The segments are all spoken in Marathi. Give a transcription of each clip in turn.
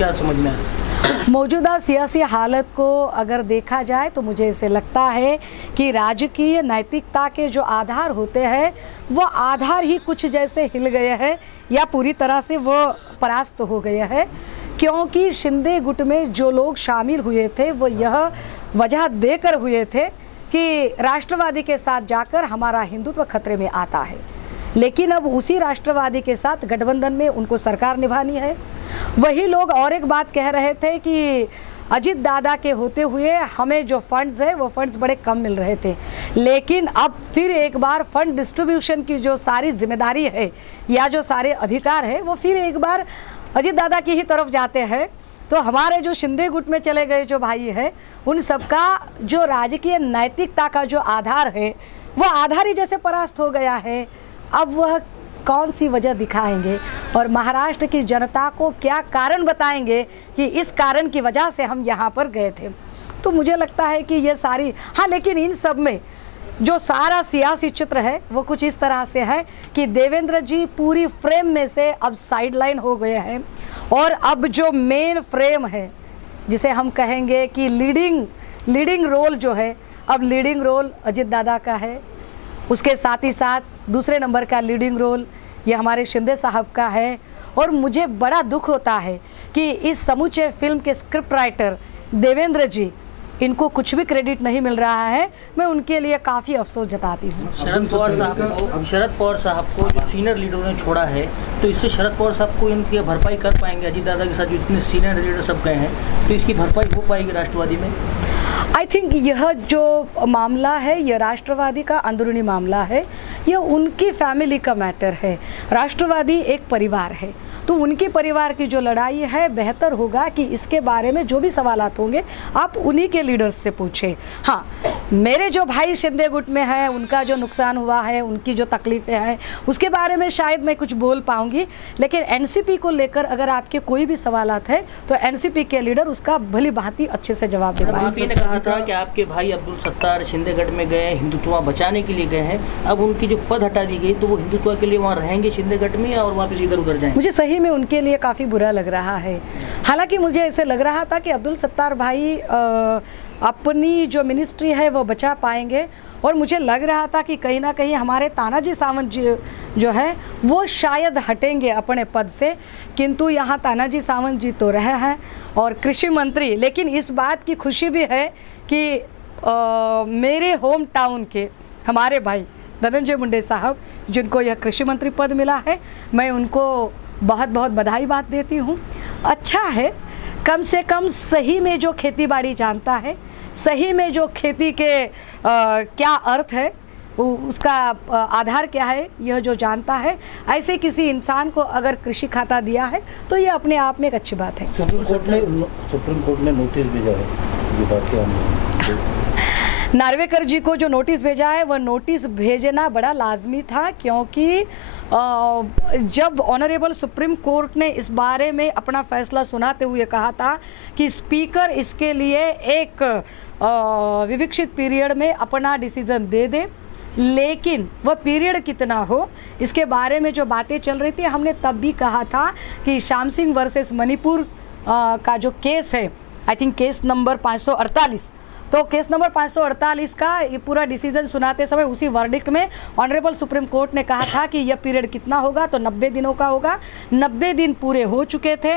क्या समझ में आया? मौजूदा सियासी हालत को अगर देखा जाए तो मुझे ऐसे लगता है कि राजकीय नैतिकता के जो आधार होते हैं वो आधार ही कुछ जैसे हिल गए हैं या पूरी तरह से वो परास्त हो गए हैं, क्योंकि शिंदे गुट में जो लोग शामिल हुए थे वो यह वजह देकर हुए थे कि राष्ट्रवादी के साथ जाकर हमारा हिंदुत्व खतरे में आता है। लेकिन अब उसी राष्ट्रवादी के साथ गठबंधन में उनको सरकार निभानी है। वही लोग और एक बात कह रहे थे कि अजित दादा के होते हुए हमें जो फंड्स है वो फंड्स बड़े कम मिल रहे थे, लेकिन अब फिर एक बार फंड डिस्ट्रीब्यूशन की जो सारी जिम्मेदारी है या जो सारे अधिकार है वो फिर एक बार अजित दादा की ही तरफ जाते हैं। तो हमारे जो शिंदे गुट में चले गए जो भाई है उन सबका जो राजकीय नैतिकता का जो आधार है वो आधार ही जैसे परास्त हो गया है। अब वह कौन सी वजह दिखाएंगे और महाराष्ट्र की जनता को क्या कारण बताएंगे कि इस कारण की वजह से हम यहाँ पर गए थे। तो मुझे लगता है कि ये सारी लेकिन इन सब में जो सारा सियासी चित्र है वो कुछ इस तरह से है कि देवेंद्र जी पूरी फ्रेम में से अब साइडलाइन हो गए हैं और अब जो मेन फ्रेम है जिसे हम कहेंगे कि लीडिंग रोल जो है, अब लीडिंग रोल अजित दादा का है, उसके साथ ही साथ दूसरे नंबर का लीडिंग रोल ये हमारे शिंदे साहब का है। और मुझे बड़ा दुख होता है कि इस समूचे फिल्म के स्क्रिप्ट राइटर देवेंद्र जी, इनको कुछ भी क्रेडिट नहीं मिल रहा है। मैं उनके लिए काफ़ी अफसोस जताती हूँ। शरद पवार साहब को जो सीनियर लीडरों ने छोड़ा है, तो इससे शरद पवार साहब को इनकी भरपाई कर पाएंगे? अजित दादा के साथ जो इतने सीनियर लीडर सब गए हैं तो इसकी भरपाई हो पाएगी राष्ट्रवादी में? आई थिंक यह जो मामला है यह राष्ट्रवादी का अंदरूनी मामला है, यह उनकी फैमिली का मैटर है। राष्ट्रवादी एक परिवार है, तो उनके परिवार की जो लड़ाई है बेहतर होगा कि इसके बारे में जो भी सवालात होंगे आप उन्हीं के लीडर्स से पूछें। हाँ, मेरे जो भाई शिंदे गुट में हैं उनका जो नुकसान हुआ है, उनकी जो तकलीफ़ें हैं उसके बारे में शायद मैं कुछ बोल पाऊँगी, लेकिन एनसीपी को लेकर अगर आपके कोई भी सवालात है तो एनसीपी के लीडर उसका भली भांति अच्छे से जवाब दे पाएंगे। कहा था कि आपके भाई अब्दुल सत्तार शिंदे गढ़ में गए, हिंदुत्व बचाने के लिए गए हैं, अब उनकी जो पद हटा दी गई तो वो हिंदुत्व के लिए वहाँ रहेंगे शिंदे गढ़ में और वापस इधर उधर जाएंगे? मुझे सही में उनके लिए काफ़ी बुरा लग रहा है। हालांकि मुझे ऐसे लग रहा था कि अब्दुल सत्तार भाई अपनी जो मिनिस्ट्री है वो बचा पाएंगे और मुझे लग रहा था कि कहीं ना कहीं हमारे तानाजी सावंत जी जो है वो शायद हटेंगे अपने पद से, किंतु यहाँ तानाजी सावंत जी तो रहे हैं और कृषि मंत्री। लेकिन इस बात की खुशी भी है कि मेरे होम टाउन के हमारे भाई धनंजय मुंडे साहब जिनको यह कृषि मंत्री पद मिला है, मैं उनको बहुत बहुत बधाई बात देती हूँ। अच्छा है, कम से कम सही में जो खेती बाड़ी जानता है, सही में जो खेती के क्या अर्थ है, उसका आधार क्या है, यह जो जानता है, ऐसे किसी इंसान को अगर कृषि खाता दिया है तो ये अपने आप में एक अच्छी बात है। सुप्रीम कोर्ट ने नोटिस भेजा है, ये बात क्या नार्वेकर जी को जो नोटिस भेजा है वह नोटिस भेजना बड़ा लाजमी था, क्योंकि जब ऑनरेबल सुप्रीम कोर्ट ने इस बारे में अपना फैसला सुनाते हुए कहा था कि स्पीकर इसके लिए एक विवेक्षित पीरियड में अपना डिसीजन दे दे, लेकिन वह पीरियड कितना हो इसके बारे में जो बातें चल रही थी, हमने तब भी कहा था कि श्याम सिंह वर्सेस मणिपुर का जो केस है, आई थिंक केस नंबर 548, तो केस नंबर 548 का ये पूरा डिसीजन सुनाते समय उसी वर्डिक्ट में ऑनरेबल सुप्रीम कोर्ट ने कहा था कि यह पीरियड कितना होगा, तो 90 दिनों का होगा। 90 दिन पूरे हो चुके थे।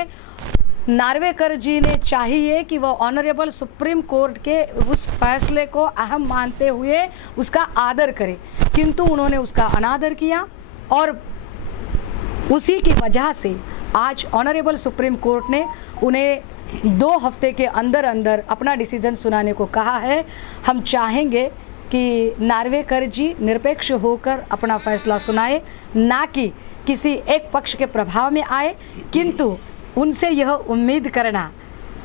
नार्वेकर जी ने चाहिए कि वह ऑनरेबल सुप्रीम कोर्ट के उस फैसले को अहम मानते हुए उसका आदर करें, किंतु उन्होंने उसका अनादर किया और उसी की वजह से आज ऑनरेबल सुप्रीम कोर्ट ने उन्हें 2 हफ्ते के अंदर अंदर अपना डिसीजन सुनाने को कहा है। हम चाहेंगे कि नार्वेकर जी निरपेक्ष होकर अपना फैसला सुनाए, ना कि किसी एक पक्ष के प्रभाव में आए, किंतु उनसे यह उम्मीद करना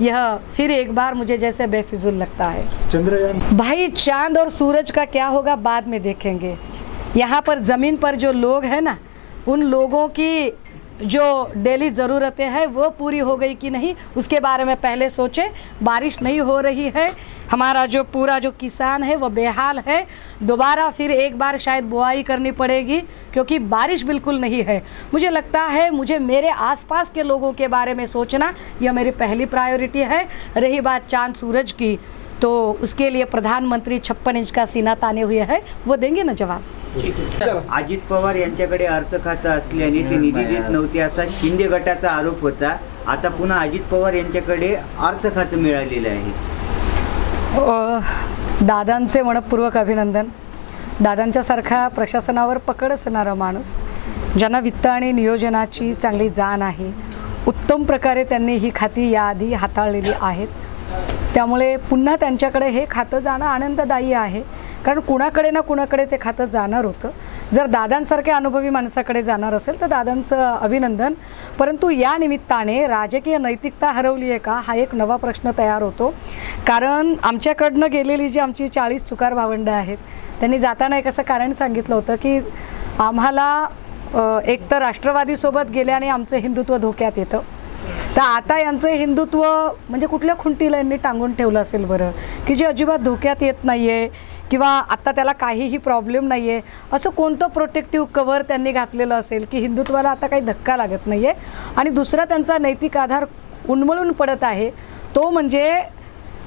यह फिर एक बार मुझे जैसे बेफिजुल लगता है। चंद्रयान भाई, चांद और सूरज का क्या होगा बाद में देखेंगे। यहाँ पर ज़मीन पर जो लोग हैं ना, उन लोगों की जो डेली ज़रूरतें हैं वो पूरी हो गई कि नहीं, उसके बारे में पहले सोचें। बारिश नहीं हो रही है, हमारा जो पूरा जो किसान है वो बेहाल है, दोबारा फिर एक बार शायद बुआई करनी पड़ेगी क्योंकि बारिश बिल्कुल नहीं है। मुझे लगता है मुझे मेरे आसपास के लोगों के बारे में सोचना यह मेरी पहली प्रायोरिटी है। रही बात चांद सूरज की, तो उसके लिए प्रधानमंत्री 56 इंच का सीना ताने हुए हैं, वो देंगे ना जवाब। अजित पवार यांच्याकडे अर्थ खातं असल्याने ते निधी देत नव्हते असा शिंदे गटाचा आरोप होता। आता पुन्हा अजित पवार यांच्याकडे अर्थ खातं मिळालेलं आहे। दादांचे मनपूर्वक अभिनंदन। दादांच्यासारखा प्रशासनावर पकड असणारा माणूस, ज्यांना वित्त आणि नियोजनाची चांगली जाण आहे, उत्तम प्रकारे त्यांनी ही खाती याआधी हाताळलेली आहेत, त्यामुळे पुन्हा त्यांच्याकडे हे खातं जाणं आनंददायी आहे। कारण कुणाकडे ना कुणाकडे ते खातं जाणार होतं। जर दादांसारख्या अनुभवी माणसाकडे जाणार असेल तर दादांचं अभिनंदन। परंतु या निमित्ताने राजकीय नैतिकता हरवली आहे का, हा एक नवा प्रश्न तयार होतो। कारण आमच्याकडनं गेलेली जी आमची 40 चुकार भावंडं आहेत, त्यांनी जाताना एक असं कारण सांगितलं होतं की आम्हाला एक तर राष्ट्रवादीसोबत गेल्याने आमचं हिंदुत्व धोक्यात येतं, तर आता यांचं हिंदुत्व म्हणजे कुठल्या खुंटीला यांनी टांगून ठेवलं असेल बरं, की जे अजिबात धोक्यात येत नाही आहे किंवा आता त्याला काहीही प्रॉब्लेम नाही आहे, असं कोणतं प्रोटेक्टिव्ह कवर त्यांनी घातलेलं असेल की हिंदुत्वाला आता काही धक्का लागत नाही आहे। आणि दुसरा त्यांचा नैतिक आधार उन्मळून पडत आहे, तो म्हणजे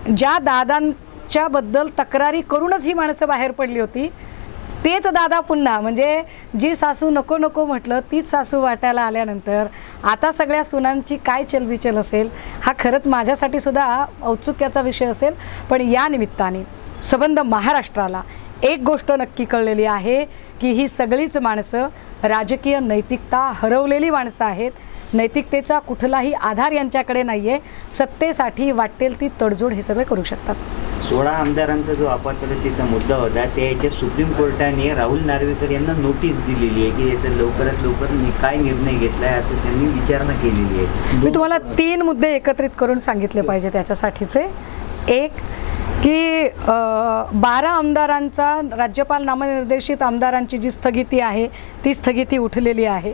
ज्या दादांच्याबद्दल तक्रारी करूनच ही माणसं बाहेर पडली होती, तेच दादा पुन्हा म्हणजे जी सासू नको नको म्हटलं तीच सासू वाटायला आल्यानंतर आता सगळ्या सुनांची काय चलबिचल असेल, हा खरंच माझ्यासाठी सुद्धा औत्सुक्याचा विषय असेल। पण या निमित्ताने संबंध महाराष्ट्राला एक गोष्ट नक्की कळलेली आहे की ही सगळीच माणसं राजकीय नैतिकता हरवलेली माणसं आहेत। नैतिकतेचा कुठलाही आधार यांच्याकडे नाही आहे। सत्तेसाठी वाटेल ती तडजोड हे सगळे करू शकतात। 16 आमदारांचा जो अपात्रतेचा मुद्दा होता त्याच्या सुप्रीम कोर्टाने राहुल नार्वेकर यांना नोटीस दिलेली आहे की याचा लवकरात लवकर काय निर्णय घेतलाय असं त्यांनी विचारणा केलेली आहे। मी तुम्हाला 3 मुद्दे एकत्रित करून सांगितले पाहिजे त्याच्यासाठीचे। एक की 12 आमदारांचा राज्यपाल नामनिर्देशित आमदारांची जी स्थगिती आहे ती स्थगिती उठलेली आहे,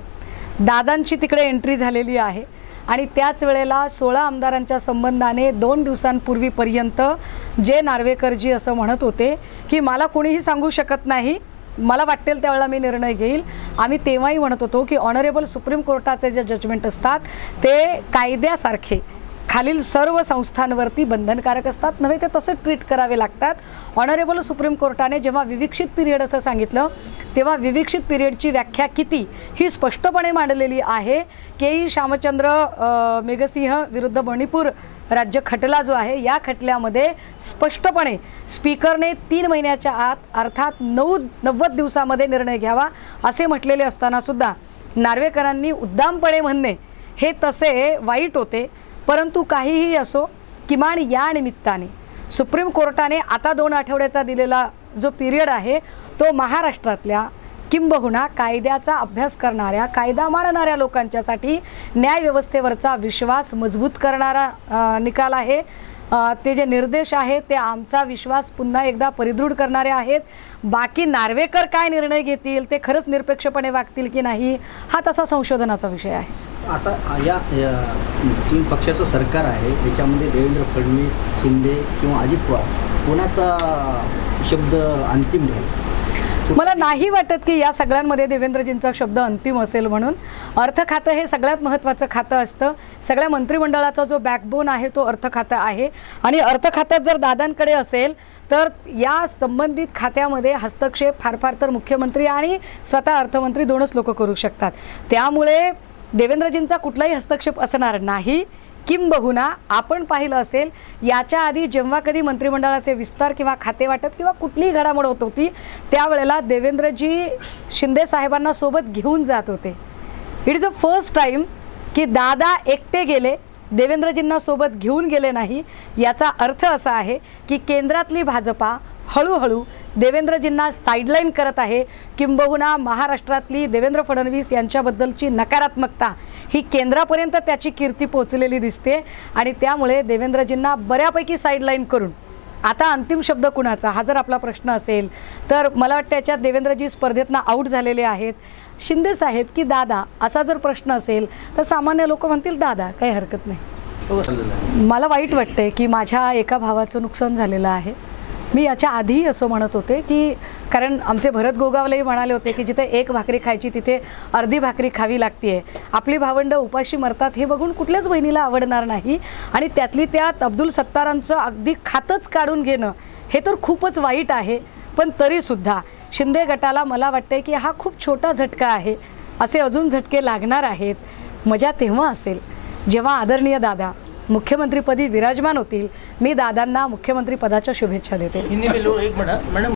दादांची तिकडे एंट्री झालेली आहे आणि त्याच वेळेला 16 आमदारांच्या संबंधाने 2 दिवसांपूर्वीपर्यंत जे नार्वेकरजी असं म्हणत होते की मला कोणीही सांगू शकत नाही, मला वाटेल त्यावेळेला मी निर्णय घेईल। आम्ही तेव्हाही म्हणत होतो की ऑनरेबल सुप्रीम कोर्टाचे जे जजमेंट असतात ते कायद्यासारखे खालील सर्व संस्थांवरती बंधनकारक असतात, नव्हे ते तसे ट्रीट करावे लागतात। ऑनरेबल सुप्रीम कोर्टाने जेव्हा विविक्षित पिरियड असं सांगितलं तेव्हा विविक्षित पिरियडची व्याख्या किती ही स्पष्टपणे मांडलेली आहे। के श्यामचंद्र मेघसिंह विरुद्ध मणिपूर राज्य खटला जो आहे, या खटल्यामध्ये स्पष्टपणे स्पीकरने 3 महिन्याच्या आत अर्थात 90 दिवसामध्ये निर्णय घ्यावा असे म्हटलेले असताना सुद्धा नार्वेकरांनी उद्दामपणे म्हणणे हे तसे वाईट होते। परंतु काहीही असो, किमान या निमित्ताने सुप्रीम कोर्टाने आता 2 आठवड्याचा दिलेला जो पिरियड आहे तो महाराष्ट्रातल्या किंबहुना कायद्याचा अभ्यास करणाऱ्या, कायदा मानणाऱ्या लोकांच्यासाठी न्यायव्यवस्थेवरचा विश्वास मजबूत करणारा निकाल आहे। ते जे निर्देश आहेत ते आमचा विश्वास पुन्हा एकदा परिदृढ करणारे आहेत। बाकी नार्वेकर काय निर्णय घेतील, ते खरंच निरपेक्षपणे वागतील की नाही, हा तसा संशोधनाचा विषय आहे। आता या 3 पक्षाचं सरकार आहे, त्याच्यामध्ये देवेंद्र फडणवीस, शिंदे किंवा अजित पवार कोणाचा शब्द अंतिम राहील? मला नाही वाटत की या सगळ्यांमध्ये देवेंद्रजींचा शब्द अंतिम असेल म्हणून। अर्थ खातं हे सगळ्यात महत्त्वाचं खातं असतं। सगळ्या मंत्रिमंडळाचा जो बॅकबोन आहे तो अर्थ खातं आहे आणि अर्थ खात्यात जर दादांकडे असेल तर या संबंधित खात्यामध्ये हस्तक्षेप फार तर मुख्यमंत्री आणि स्वतः अर्थमंत्री 2च लोक करू शकतात। त्यामुळे देवेंद्रजींचा कुठलाही हस्तक्षेप असणार नाही। किंबहुना आपण पाहिलं असेल याच्या आधी जेव्हा कधी मंत्रिमंडळाचे विस्तार किंवा खाते वाटप किंवा कुठलीही घडामोड होत होती त्यावेळेला देवेंद्रजी शिंदे साहेबांना सोबत घेऊन जात होते। It is a first time की दादा एकटे गेले, देवेंद्रजींना सोबत घेऊन गेले नाही। याचा अर्थ असा आहे की केंद्रातली भाजपा हळूहळू देवेंद्रजींना साइडलाइन करत आहे। किंबहुना महाराष्ट्रातली देवेंद्र फडणवीस यांच्याबद्दलची नकारात्मकता ही केंद्रापर्यंत त्याची कीर्ती पोहोचलेली दिसते आणि त्यामुळे देवेंद्रजींना बऱ्यापैकी साइडलाइन करून आता अंतिम शब्द कुणाचा हा जर आपला प्रश्न असेल तर मला वाटतं याच्यात देवेंद्रजी स्पर्धेतनं आऊट झालेले आहेत. शिंदे साहेब की दादा असा जर प्रश्न असेल तर सामान्य लोक म्हणतील दादा, काही हरकत नाही. मला वाईट वाटतंय की माझ्या एका भावाचं नुकसान झालेलं आहे. मी याच्या आधीही असं म्हणत होते की कारण आमचे भरत गोगावलेही म्हणाले होते की जिथे एक भाकरी खायची तिथे अर्धी भाकरी खावी लागते. आपली भावंडं उपाशी मरतात हे बघून कुठल्याच बहिणीला आवडणार नाही. आणि त्यातली त्यात अब्दुल सत्तारांचं अगदी खातच काढून घेणं हे तर खूपच वाईट आहे. पण तरीसुद्धा शिंदे गटाला मला वाटते की हा खूप छोटा झटका आहे. असे अजून झटके लागणार आहेत. मजा तेव्हा असेल जेव्हा आदरणीय दादा मुख्यमंत्रीपदी विराजमान होतील. मी दादांना मुख्यमंत्री पदाच्या शुभेच्छा देते. हिंदी में लोग एक मिनट मैडम